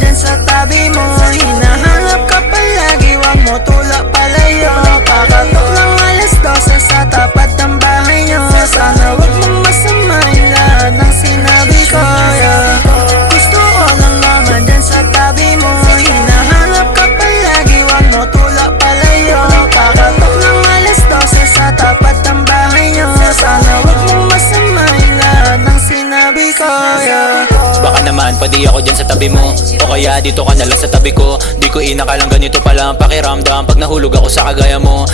dyan sa tabi mo. Hinahanap ka palagi, wag mo tulak palayo. Kakatok lang 12:00 sa tapat ng bahay nyo. Sana wag mong masamain lahat ng sinabi ko, yeah. Gusto ko lang naman dyan sa tabi mo. Hinahanap ka palagi, wag mo tulak palayo. Kakatok lang 12:00 sa tapat ng bahay nyo. Sana wag mong masamain lahat ng sinabi ko, yeah. Baka naman pwede ako dyan sa tabi mo, o kaya dito ka nalang sa tabi ko. Di ko inakalang ganito pala ang pakiramdam pag nahulog ako sa kagaya mo.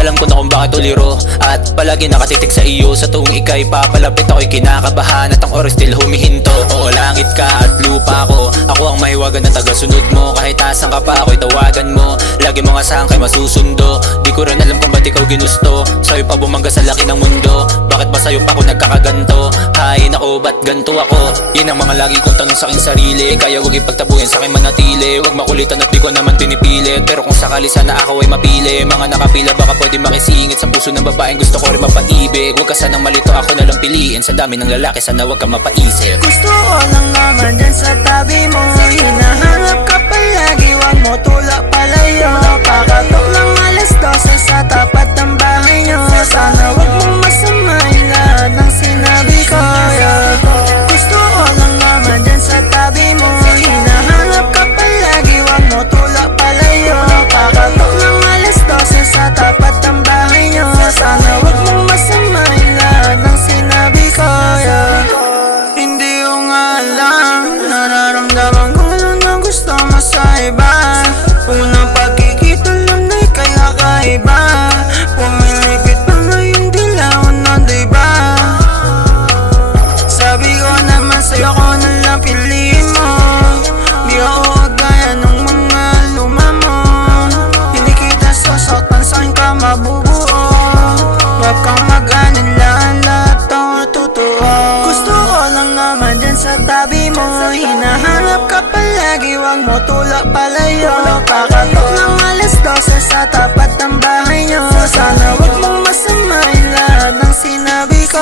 Alam ko na kung bakit uliro at palagi nakatitig sa iyo. Sa tuwing ika'y papalapit ako'y kinakabahan at ang oras still humihinto. Oo, langit ka at lupa ko, ako ang mahiwagan na tagasunod mo. Kahit asan ka pa ako'y tawagan mo, lagi mga saan kay masusundo. Di ko rin alam kung ba't ikaw ginusto, sa'yo pa bumangga sa laki ng mundo. Bakit ba sa'yo pa ako nagkakaganto? Hay nako, ba't ganto ako? Yan ang mga lagi kong tanong sa aking sarili, kaya huwag ipagtabuhin sa aking manatili. Huwag makulitan at di ko naman pinipilit, pero kung sakali sana ako ay mapili. Mga nakapila baka pwede makisingit sa puso ng babaeng gusto ko rin mapaibig. Huwag ka sanang malito, ako na lang piliin sa dami ng lalaki, sana huwag ka mapaisip. Gusto ko lang naman dyan sa tabi mo. Hinahanap ka palagi, wag mo tulak palayo. Kakatok lang 12:00 sa tapat ng bahay nyo. Sana wag mong masamain lahat ng sinabi ko, yeah. Gusto ko lang naman dyan sa tabi mo. Hinahanap ka palagi, wag mo tulak palayo. Kakatok lang 12:00 sa tapat ng bahay nyo. Sana wag mong masamain lahat ng sinabi ko, yeah. Hindi ko nga alam, nararamdaman ko lang na gusto mo sa iba. Unang pagkikita lang na'y kaya kaiba. Pumilipit pa ngayon dilawan na diba. Sabi ko naman sa'yo ko na lang piliin mo. Di ako kagaya nung mga luma mo. Hindi kita sasaktan, saan ka mabubuo. Huwag kang mag-alala, lahat ang totoo. Gusto ko lang naman dyan sa tabi mo. Hinahanap ka palagi, wag mo tulak palayo. Kakatok lang 12:00 sa tapat ng bahay nyo. Sana wag mong masamain lahat ng sinabi ko,